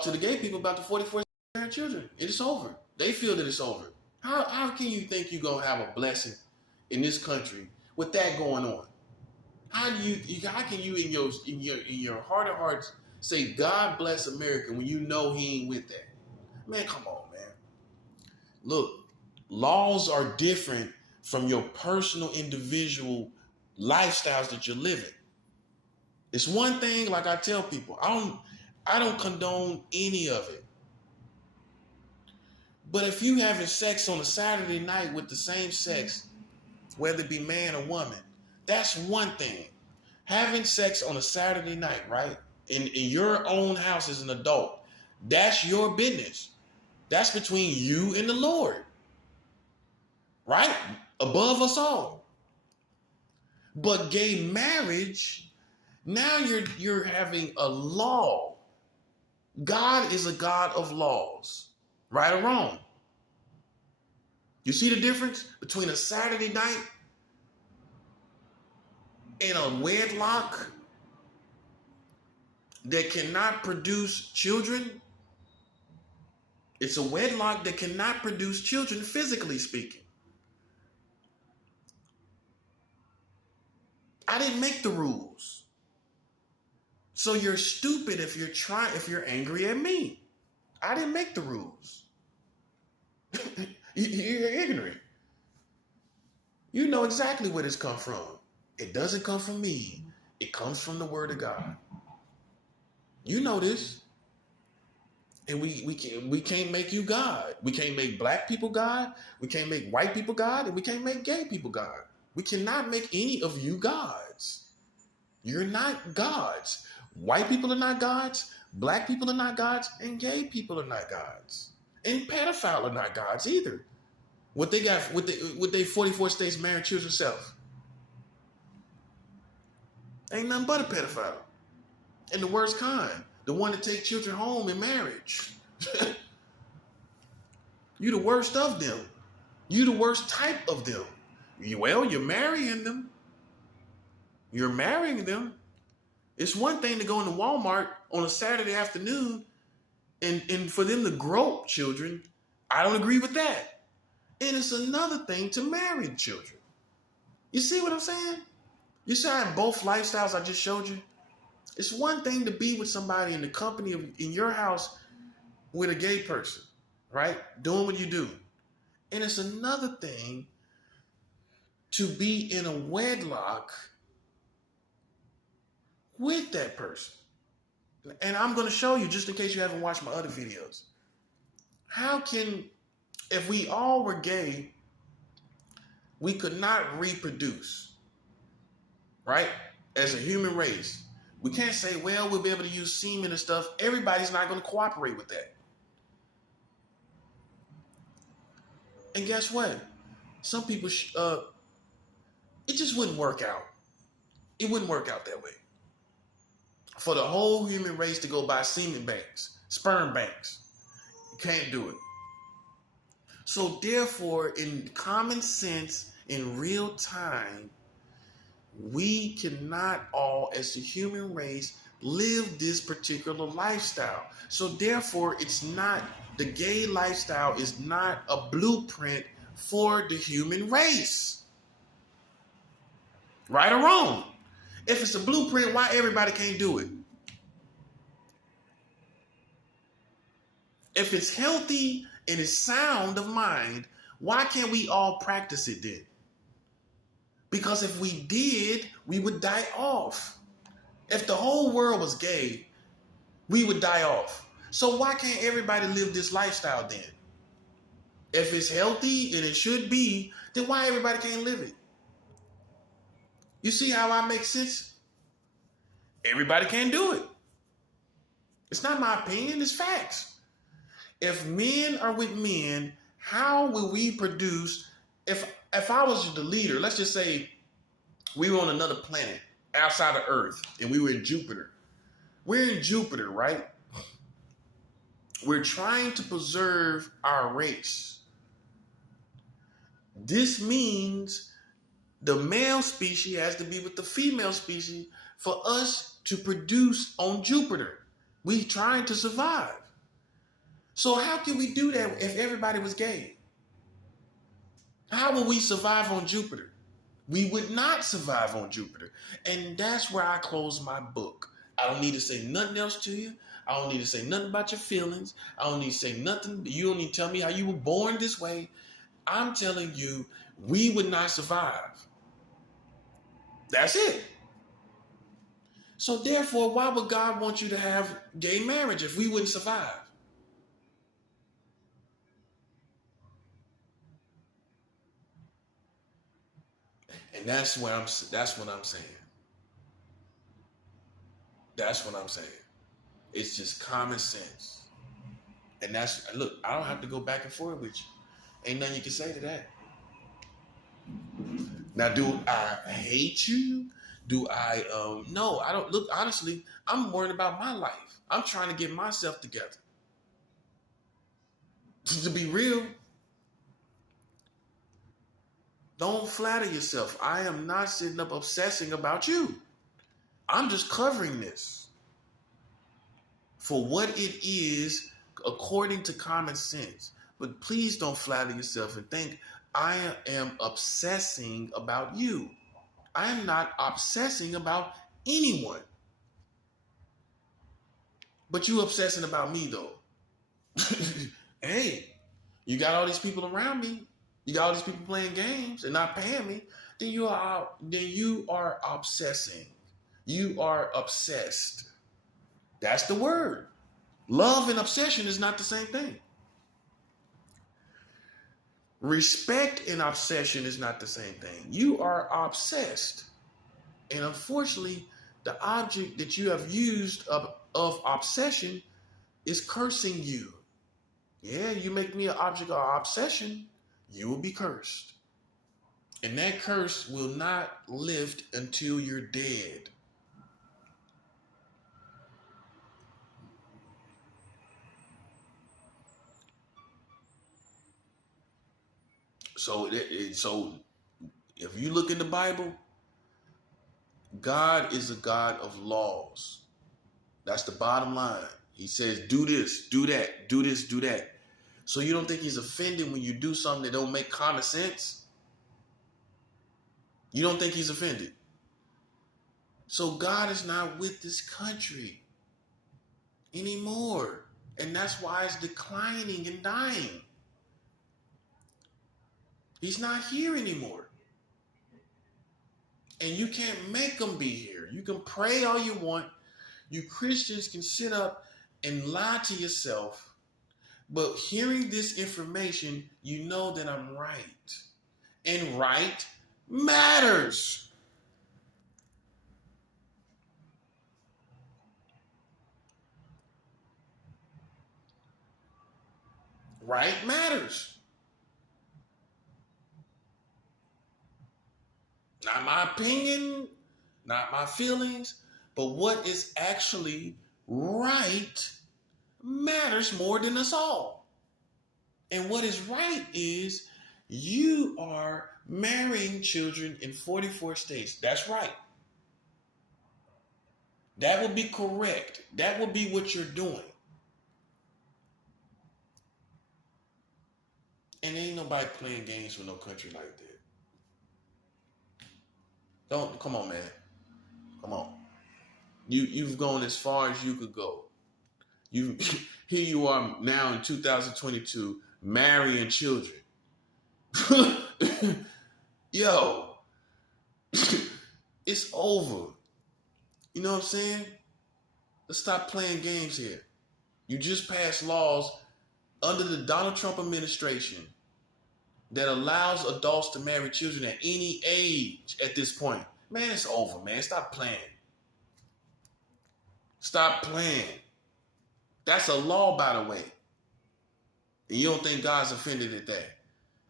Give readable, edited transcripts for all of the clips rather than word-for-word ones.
talk to the gay people about the 44 children. It is over. They feel that it's over. How can you think you're going to have a blessing in this country with that going on? How can you in your heart of hearts say God bless America when you know he ain't with that? Man, come on, man. Look, laws are different from your personal individual lifestyles that you're living. It's one thing, like I tell people, I don't condone any of it. But if you having sex on a Saturday night with the same sex, whether it be man or woman, that's one thing. Having sex on a Saturday night, right? In your own house as an adult, that's your business. That's between you and the Lord. Right? Above us all. But gay marriage, now you're having a law. God is a God of laws. Right or wrong? You see the difference between a Saturday night and a wedlock that cannot produce children? It's a wedlock that cannot produce children, physically speaking. I didn't make the rules. So you're stupid if you're angry at me. I didn't make the rules. You're ignorant. You know exactly where this comes from. It doesn't come from me. It comes from the word of God. You know this. And we can't make you God. We can't make black people God. We can't make white people God. And we can't make gay people God. We cannot make any of you gods. You're not gods. White people are not gods. Black people are not gods. And gay people are not gods. And pedophiles are not gods either. What they got, what they 44 states married children self. Ain't nothing but a pedophile. And the worst kind. The one that take children home in marriage. You the worst of them. You the worst type of them. You're marrying them. You're marrying them. It's one thing to go into Walmart on a Saturday afternoon and for them to grope children. I don't agree with that. And it's another thing to marry children. You see what I'm saying? You see how in both lifestyles I just showed you? It's one thing to be with somebody in the company in your house with a gay person, right? Doing what you do. And it's another thing to be in a wedlock with that person. And I'm going to show you, just in case you haven't watched my other videos. If we all were gay, we could not reproduce, right? As a human race. We can't say, well, we'll be able to use semen and stuff. Everybody's not going to cooperate with that. And guess what? Some people, it just wouldn't work out. It wouldn't work out that way. For the whole human race to go by semen banks, sperm banks, you can't do it. So therefore, in common sense, in real time, we cannot all, as the human race, live this particular lifestyle. So therefore, the gay lifestyle is not a blueprint for the human race. Right or wrong? If it's a blueprint, why everybody can't do it? If it's healthy and it's sound of mind, why can't we all practice it then? Because if we did, we would die off. If the whole world was gay, we would die off. So why can't everybody live this lifestyle then? If it's healthy and it should be, then why everybody can't live it? You see how I make sense? Everybody can't do it. It's not my opinion, it's facts. If men are with men, how will we produce? If I was the leader, let's just say we were on another planet outside of Earth and we were in Jupiter. We're in Jupiter, right? We're trying to preserve our race. This means the male species has to be with the female species for us to produce on Jupiter. We trying to survive. So how can we do that if everybody was gay? How will we survive on Jupiter? We would not survive on Jupiter. And that's where I close my book. I don't need to say nothing else to you. I don't need to say nothing about your feelings. I don't need to say nothing. You don't need to tell me how you were born this way. I'm telling you, we would not survive. That's it. So therefore, why would God want you to have gay marriage if we wouldn't survive? And that's what I'm saying. That's what I'm saying. It's just common sense. And look, I don't have to go back and forth with you. Ain't nothing you can say to that. Now, do I hate you? Do I, no, I don't. Look, honestly, I'm worried about my life. I'm trying to get myself together. To be real, don't flatter yourself. I am not sitting up obsessing about you. I'm just covering this for what it is according to common sense. But please don't flatter yourself and think I am obsessing about you. I am not obsessing about anyone. But you obsessing about me though. Hey, you got all these people around me. You got all these people playing games and not paying me. Then you are obsessing. You are obsessed. That's the word. Love and obsession is not the same thing. Respect and obsession is not the same thing. You are obsessed. And unfortunately, the object that you have used of obsession is cursing you. Yeah, you make me an object of obsession, you will be cursed. And that curse will not lift until you're dead. So if you look in the Bible, God is a God of laws. That's the bottom line. He says, do this, do that, do this, do that. So you don't think he's offended when you do something that don't make common sense? You don't think he's offended? So God is not with this country anymore. And that's why it's declining and dying. He's not here anymore. And you can't make him be here. You can pray all you want. You Christians can sit up and lie to yourself. But hearing this information, you know that I'm right. And right matters. Right matters. Not my opinion, not my feelings, but what is actually right matters more than us all. And what is right is you are marrying children in 44 states. That's right. That would be correct. That would be what you're doing. And ain't nobody playing games with no country like that. Come on, man. Come on. You've gone as far as you could go. Here you are now in 2022 marrying children. Yo, it's over. You know what I'm saying? Let's stop playing games here. You just passed laws under the Donald Trump administration that allows adults to marry children at any age at this point. Man, it's over, man. Stop playing. Stop playing. That's a law, by the way. And you don't think God's offended at that.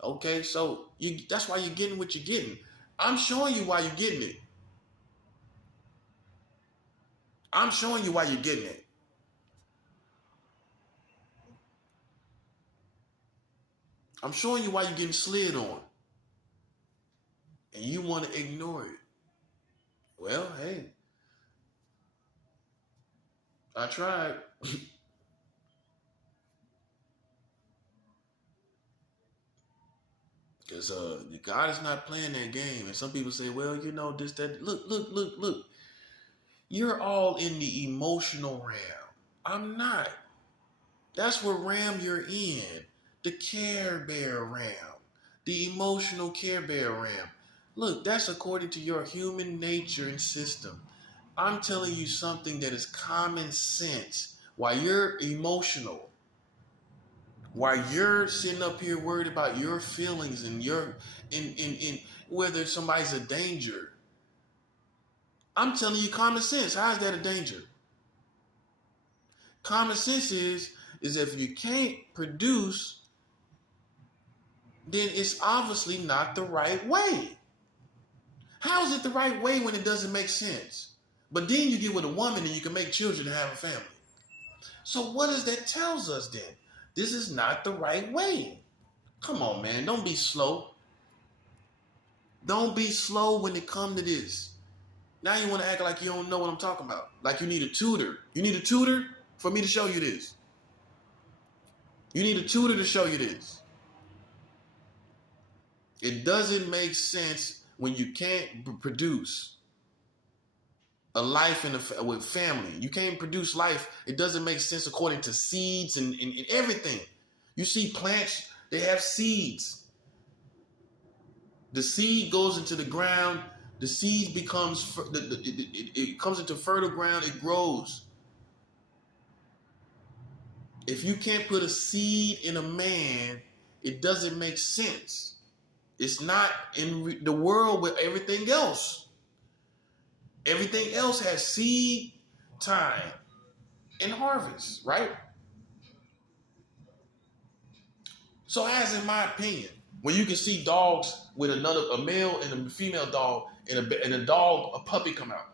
Okay, so that's why you're getting what you're getting. I'm showing you why you're getting it. I'm showing you why you're getting it. I'm showing you why you're getting slid on. And you want to ignore it. Well, hey. I tried. Because God is not playing that game. And some people say, well, you know, this, that. Look. You're all in the emotional realm. I'm not. That's what realm you're in. The Care Bear realm. The emotional Care Bear realm. Look, that's according to your human nature and system. I'm telling you something that is common sense. While you're emotional, while you're sitting up here worried about your feelings and your in whether somebody's a danger, I'm telling you common sense. How is that a danger? Common sense is if you can't produce, then it's obviously not the right way. How is it the right way when it doesn't make sense? But then you get with a woman and you can make children and have a family. So what does that tells us then? This is not the right way. Come on, man. Don't be slow. Don't be slow when it comes to this. Now you want to act like you don't know what I'm talking about. Like you need a tutor. You need a tutor for me to show you this. You need a tutor to show you this. It doesn't make sense when you can't produce a life with family. You can't produce life. It doesn't make sense according to seeds and everything. You see plants, they have seeds. The seed goes into the ground. The seed becomes, it comes into fertile ground. It grows. If you can't put a seed in a man, it doesn't make sense. It's not in the world with everything else. Everything else has seed time and harvest, right? So as in my opinion, when you can see dogs with a male and a female dog and a puppy come out,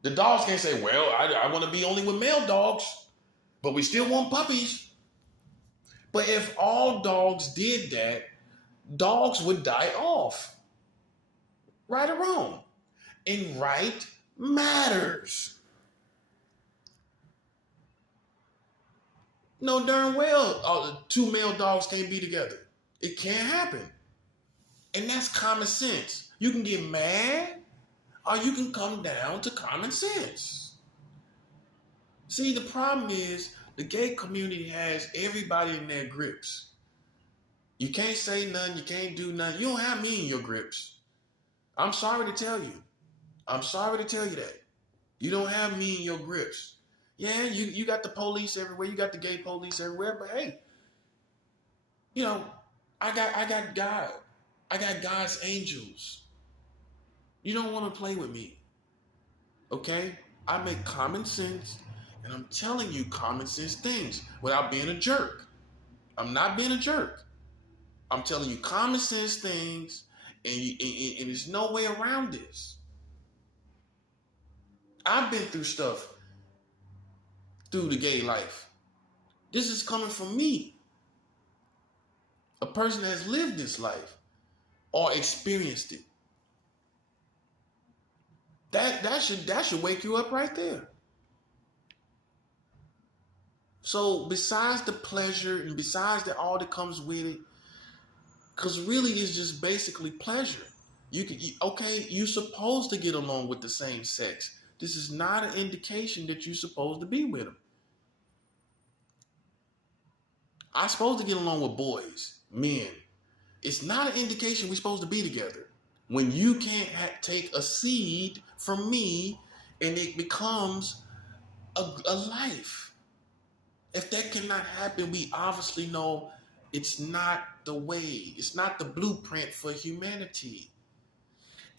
the dogs can't say, well, I want to be only with male dogs, but we still want puppies. But if all dogs did that, dogs would die off. Right or wrong? And right matters. No darn well two male dogs can't be together. It can't happen. And that's common sense. You can get mad or you can come down to common sense. See, the problem is the gay community has everybody in their grips. You can't say nothing. You can't do nothing. You don't have me in your grips. I'm sorry to tell you. I'm sorry to tell you that. You don't have me in your grips. Yeah, you got the police everywhere. You got the gay police everywhere. But hey, you know, I got God. I got God's angels. You don't want to play with me. Okay? I make common sense, and I'm telling you common sense things without being a jerk. I'm not being a jerk. I'm telling you common sense things, and there's no way around this. I've been through stuff through the gay life. This is coming from me. A person that has lived this life or experienced it. That should wake you up right there. So besides the pleasure and besides all that comes with it, because really it's just basically pleasure. You're supposed to get along with the same sex. This is not an indication that you're supposed to be with them. I'm supposed to get along with boys, men. It's not an indication we're supposed to be together. When you can't take a seed from me and it becomes a life. If that cannot happen, we obviously know it's not the way. It's not the blueprint for humanity.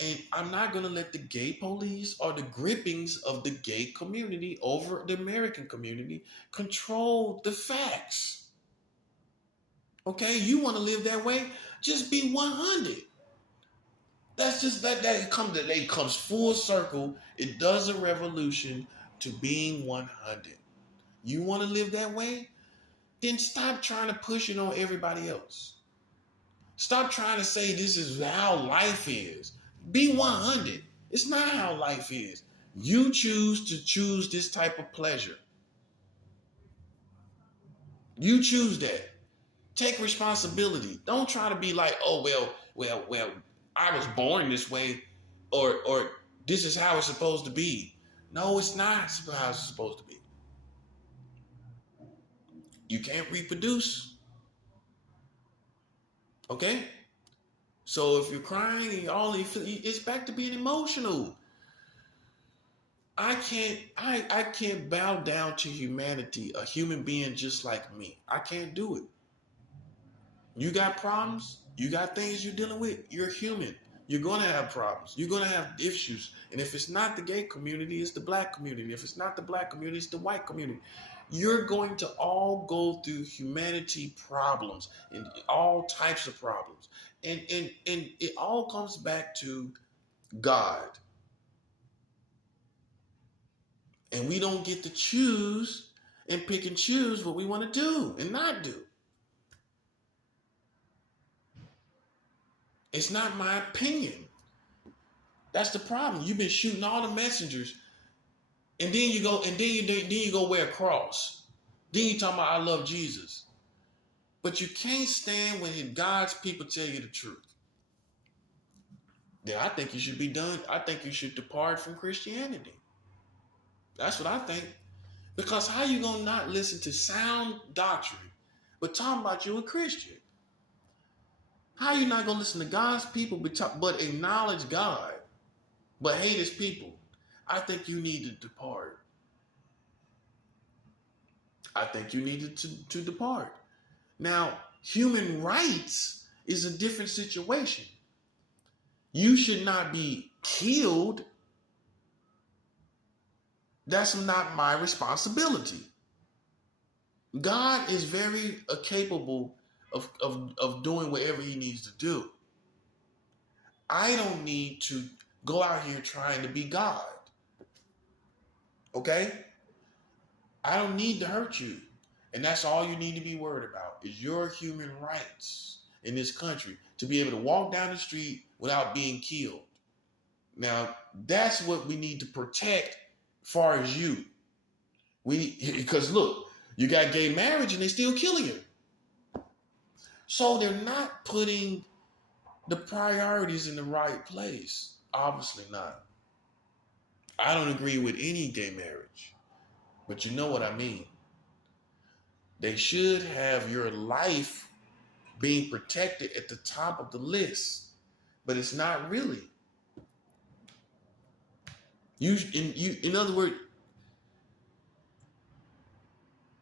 And I'm not going to let the gay police or the grippings of the gay community over the American community control the facts. Okay, you want to live that way? Just be 100. That's just that comes full circle. It does a revolution to being 100. You want to live that way? Then stop trying to push it on everybody else. Stop trying to say this is how life is. Be 100. It's not how life is. You choose this type of pleasure. You choose that. Take responsibility. Don't try to be like, oh, well, I was born this way, or this is how it's supposed to be. No, it's not how it's supposed to be. You can't reproduce. Okay? So if you're crying and all you feel, it's back to being emotional. I can't bow down to humanity, a human being just like me. I can't do it. You got problems, you got things you're dealing with, you're human. You're gonna have problems. You're gonna have issues. And if it's not the gay community, it's the black community. If it's not the black community, it's the white community. You're going to all go through humanity problems and all types of problems. And it all comes back to God. And we don't get to choose and pick and choose what we want to do and not do. It's not my opinion. That's the problem. You've been shooting all the messengers, and then you go wear a cross. Then you talking about I love Jesus. But you can't stand when God's people tell you the truth. Then I think you should be done. I think you should depart from Christianity. That's what I think. Because how you gonna not listen to sound doctrine, but talking about you a Christian? How you not gonna listen to God's people, but acknowledge God, but hate His people? I think you need to depart. I think you need to depart. Now, human rights is a different situation. You should not be killed. That's not my responsibility. God is very capable of doing whatever He needs to do. I don't need to go out here trying to be God. Okay? I don't need to hurt you. And that's all you need to be worried about is your human rights in this country to be able to walk down the street without being killed. Now, that's what we need to protect as far as you. Because look, you got gay marriage and they still killing you. So they're not putting the priorities in the right place. Obviously not. I don't agree with any gay marriage, but you know what I mean. They should have your life being protected at the top of the list, but it's not really. In other words,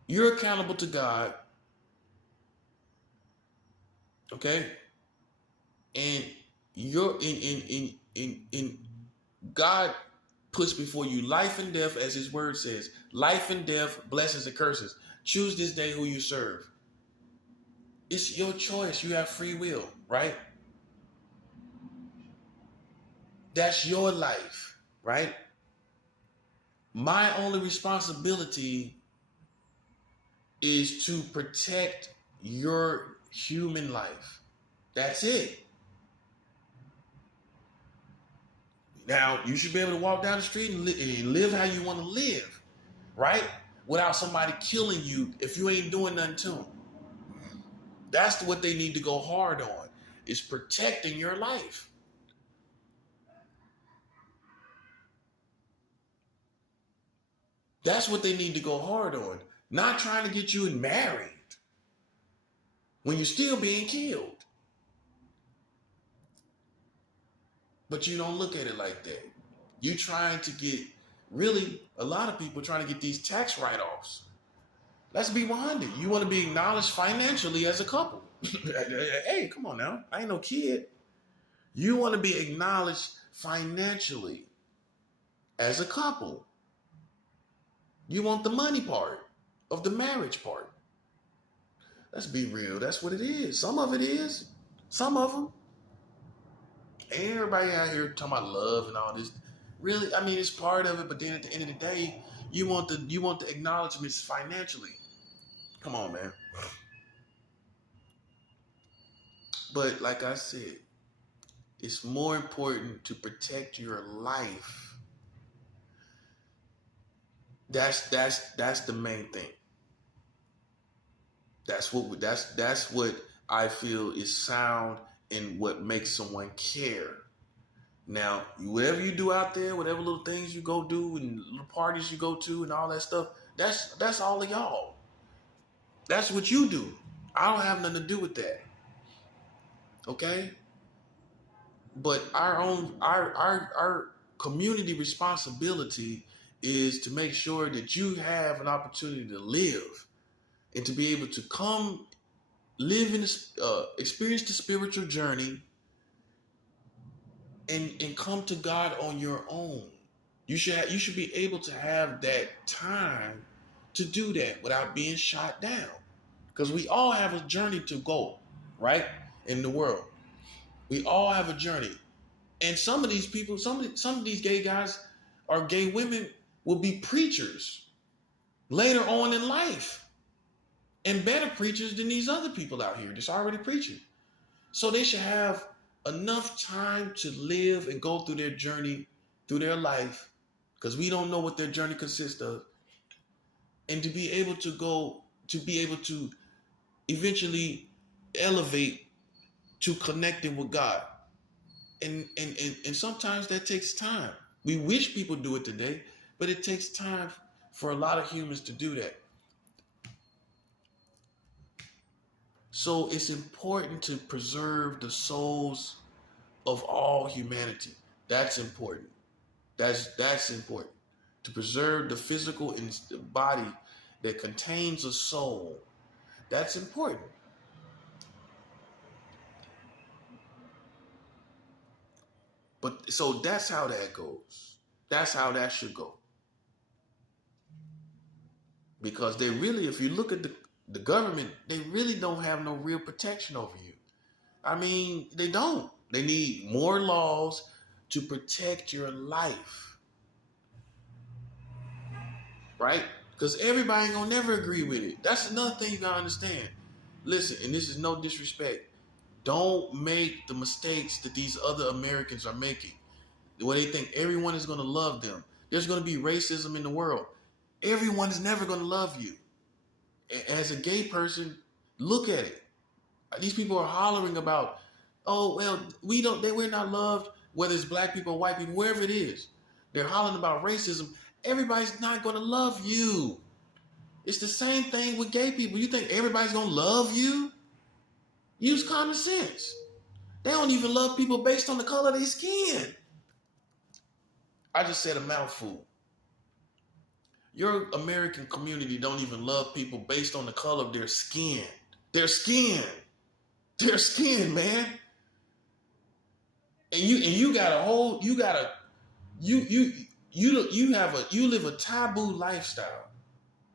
you're accountable to God, okay? And you're in God puts before you life and death, as His word says, life and death, blessings and curses. Choose this day who you serve. It's your choice. You have free will, right? That's your life, right? My only responsibility is to protect your human life. That's it. Now, you should be able to walk down the street and live how you want to live, right? Without somebody killing you if you ain't doing nothing to them. That's what they need to go hard on, is protecting your life. That's what they need to go hard on. Not trying to get you married when you're still being killed. But you don't look at it like that. You're trying to get, really, a lot of people trying to get these tax write-offs. Let's be 100. You want to be acknowledged financially as a couple. Hey, come on now. I ain't no kid. You want to be acknowledged financially as a couple. You want the money part of the marriage part. Let's be real. That's what it is. Some of it is. Some of them. Ain't everybody out here talking about love and all this. Really, I mean, it's part of it, but then at the end of the day, you want the acknowledgments financially. Come on, man. But like I said, it's more important to protect your life. That's the main thing. That's what I feel is sound and what makes someone care. Now, whatever you do out there, whatever little things you go do and little parties you go to and all that stuff, that's all of y'all. That's what you do. I don't have nothing to do with that. Okay? But our community responsibility is to make sure that you have an opportunity to live and to be able to come live in this, experience the spiritual journey and come to God on your own. You should be able to have that time to do that without being shot down. Because we all have a journey to go, right? In the world. We all have a journey. And some of these people, some of these gay guys or gay women will be preachers later on in life. And better preachers than these other people out here that's already preaching. So they should have enough time to live and go through their journey, through their life, because we don't know what their journey consists of, and to be able to eventually elevate to connecting with God. And sometimes that takes time. We wish people do it today, but it takes time for a lot of humans to do that. So it's important to preserve the souls of all humanity. That's important. That's important. To preserve the physical and the body that contains a soul. That's important. But so that's how that goes. That's how that should go. Because they really, if you look at the government, they really don't have no real protection over you. I mean, they don't. They need more laws to protect your life. Right? Because everybody ain't gonna never agree with it. That's another thing you gotta understand. Listen, and this is no disrespect. Don't make the mistakes that these other Americans are making, where they think everyone is gonna love them. There's gonna be racism in the world. Everyone is never gonna love you. As a gay person, look at it. These people are hollering about, oh, well, we're not loved, whether it's black people or white people, wherever it is. They're hollering about racism. Everybody's not going to love you. It's the same thing with gay people. You think everybody's going to love you? Use common sense. They don't even love people based on the color of their skin. I just said a mouthful. Your American community don't even love people based on the color of their skin. Their skin. Their skin, man. And you live a taboo lifestyle.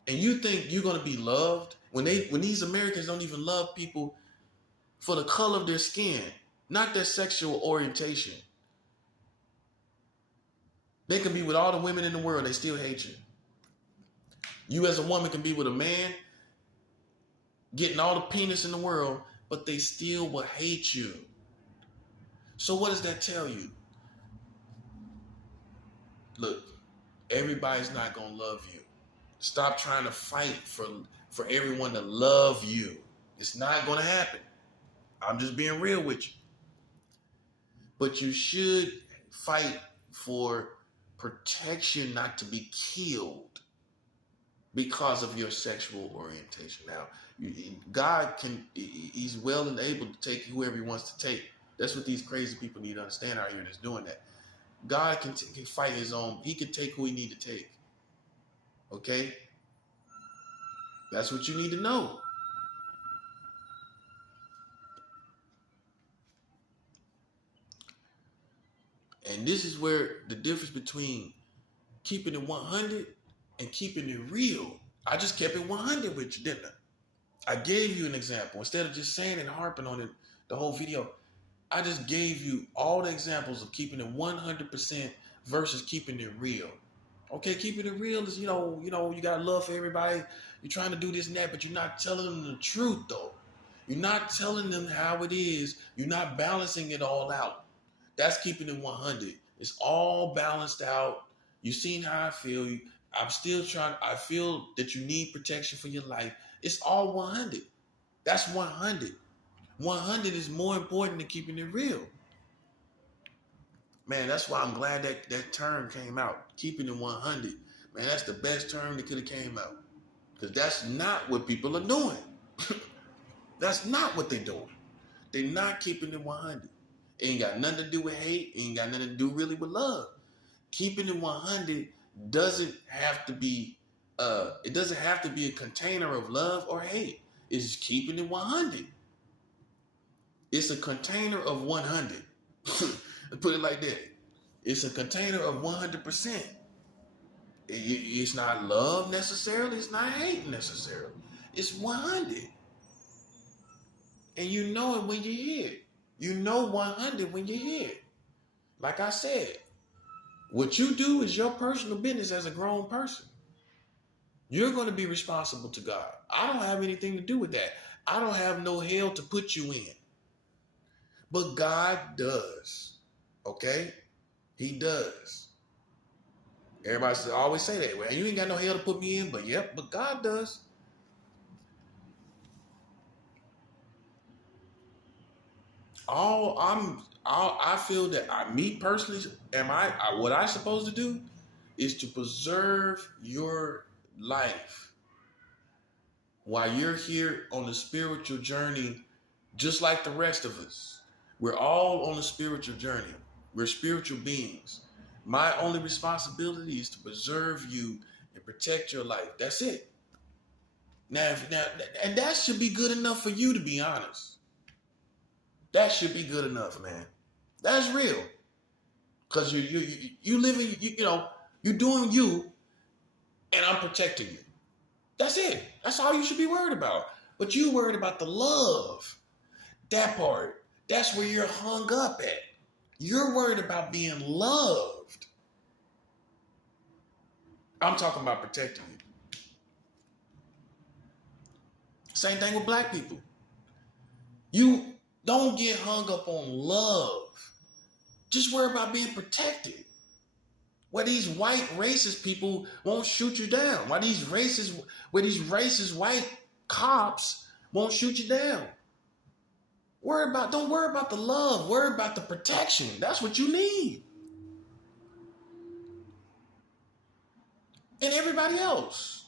And you think you're gonna be loved when these Americans don't even love people for the color of their skin, not their sexual orientation. They can be with all the women in the world, they still hate you. You as a woman can be with a man, getting all the penis in the world, but they still will hate you. So what does that tell you? Look, everybody's not gonna love you. Stop trying to fight for everyone to love you. It's not gonna happen. I'm just being real with you. But you should fight for protection, not to be killed because of your sexual orientation. Now, God he's well and able to take whoever he wants to take. That's what these crazy people need to understand out here that's doing that. God can fight his own. He can take who he need to take. Okay? That's what you need to know. And this is where the difference between keeping it 100 and keeping it real. I just kept it 100 with you, didn't I? I gave you an example. Instead of just saying and harping on it the whole video, I just gave you all the examples of keeping it 100% versus keeping it real. Okay, keeping it real is, you got love for everybody. You're trying to do this and that, but you're not telling them the truth, though. You're not telling them how it is. You're not balancing it all out. That's keeping it 100. It's all balanced out. You've seen how I feel. I feel that you need protection for your life. It's all 100. That's 100. 100 is more important than keeping it real. Man, that's why I'm glad that term came out. Keeping it 100. Man, that's the best term that could have came out. Because that's not what people are doing. That's not what they're doing. They're not keeping it 100. It ain't got nothing to do with hate. It ain't got nothing to do really with love. Keeping it 100 doesn't have to be it doesn't have to be a container of love or hate. It's keeping it 100. It's a container of 100. Put it like that. It's a container of 100%. It's not love necessarily. It's not hate necessarily. It's 100. And you know it when you hear it. You know 100 when you hear it. Like I said, what you do is your personal business as a grown person. You're going to be responsible to God. I don't have anything to do with that. I don't have no hell to put you in. But God does. Okay? He does. Everybody always say that. Well, you ain't got no hell to put me in, but yep, but God does. I feel that me personally, what I supposed to do is to preserve your life while you're here on the spiritual journey, just like the rest of us. We're all on a spiritual journey. We're spiritual beings. My only responsibility is to preserve you and protect your life. That's it. Now, and that should be good enough for you, to be honest. That should be good enough, man. That's real. Because you living, you're doing you, and I'm protecting you. That's it. That's all you should be worried about. But you worried about the love. That part. That's where you're hung up at. You're worried about being loved. I'm talking about protecting you. Same thing with black people. You don't get hung up on love. Just worry about being protected. Where these white racist people won't shoot you down. Where these racist white cops won't shoot you down. Don't worry about the love. Worry about the protection. That's what you need. And everybody else.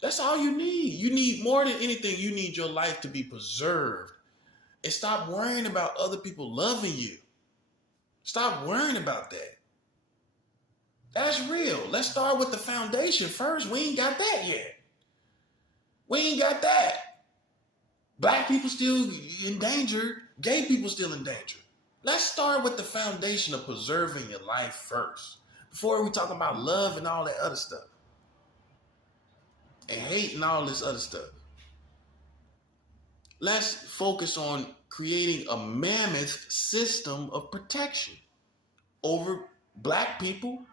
That's all you need. You need more than anything. You need your life to be preserved. And stop worrying about other people loving you. Stop worrying about that. That's real. Let's start with the foundation first. We ain't got that yet. We ain't got that. Black people still in danger. Gay people still in danger. Let's start with the foundation of preserving your life first. Before we talk about love and all that other stuff. And hate and all this other stuff. Let's focus on creating a mammoth system of protection over black people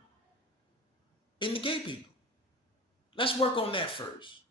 and the gay people. Let's work on that first.